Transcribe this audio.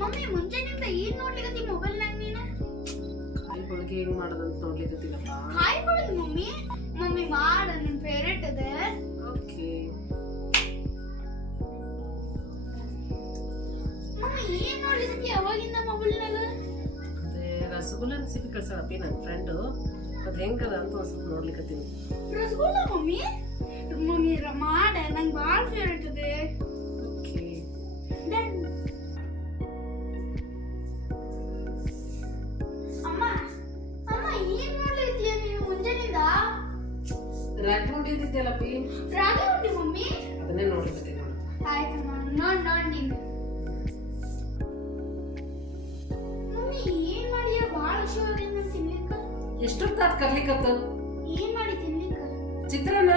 Mummy ಮುಂಜಾನಿಂದ ಏನ್ ನೋಡ್ಲಿಕತ್ತಿ mobile ನಾಗ ನೀನು? ಕಾಯಿ ಹೋಳಿಗೆ ಹೆಂಗ್ ಮಾಡೋದಂತ ನೋಡ್ಲಿಕತ್ತೀನಪ್ಪ. ಕಾಯಿ ಹೋಳಿಗೆ ಮಮ್ಮಿ? ಮಮ್ಮಿ ಮಾಡ, ನನ್ನ ಫೇವರೇಟ್ ಅದ. ಓಕೆ. ಮಮ್ಮಿ ಏನ್ ನೋಡ್ಲಿಕತ್ತಿ ಅವಾಗಿಂದ ಮೊಬೈಲ್ ನಾಗ? ಅದೇ ರಸಗುಲ್ಲ ರೆಸಿಪಿ ಕಳ್ಸಾಳಪ್ಪಿ ನನ್ನ ಫ್ರೆಂಡು. ಅದು ಹೆಂಗದ ಅಂತ ಒಂದ್ ಸ್ವಲ್ಪ ನೋಡ್ಲಿಕತ್ತೀನಿ. ರಸಗುಲ್ಲ ಮಮ್ಮಿ? ಮಮ್ಮಿ ಮಾಡ, ನಂಗೆ ಭಾಳ ಫೇವರೇಟ್ ಅದ. ಓಕೆ. ಅಮ್ಮ ಅಮ್ಮ ಏನ್ ನೋಡ್ಲಿಕತ್ತೀಯ ನೀನು ಮುಂಜಾನಿಂದ? ರಾಗಿ ಹೊಡಿದಿದ್ದಲ್ಲಪ್ಪಿ. ರಾಗಿ ಉಂಡಿ ಮಮ್ಮಿ? ಅದನ್ನೇ ನೋಡ್ಲಿಕತ್ತೀನಿ ನೋಡು. ಆಯ್ತು ನೋಡ್ ನೀನು. ಮಮ್ಮಿ ಏನ್ ಮಾಡಿಯ? ಭಾಳ ಹಸಿವಾಗ್ಯದ ನಂಗೆ ತಿನ್ಲಿಕ್ಕ. ಎಷ್ಟೊತ್ತಾತ್ ಕರ್ಲಿಕತ್ತ? ಏನ್ ಮಾಡಿ ತಿನ್ಲಿಕ್ಕ? ಚಿತ್ರಾನ್ನ.